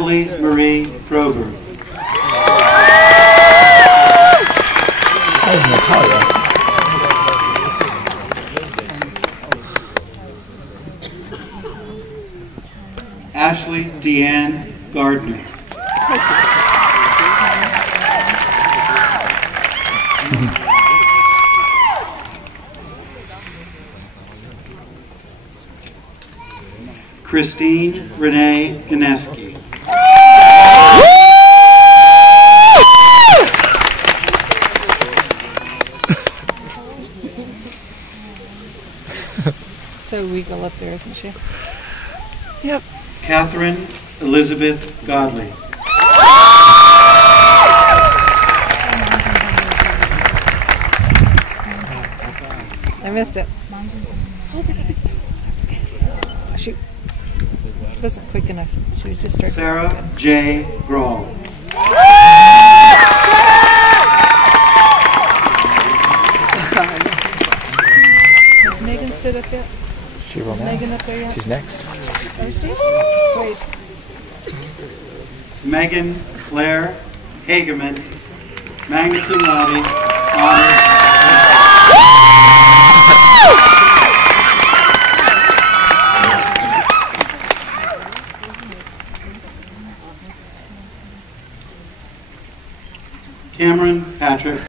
Natalie Marie Kroger. That was Natalia. Ashley Deanne Gardner. Christine Renee Gnieski. So regal up there, isn't she? Yep. Catherine Elizabeth Godley. I missed it. Shoot. She wasn't quick enough. She was just starting. Sarah J. Grawl. Has Megan stood up yet? She will Is now. Megan up there yet? She's next. Oh, is she? Sweet. Megan Claire Hageman, magna cum laude, honors. Cameron Patrick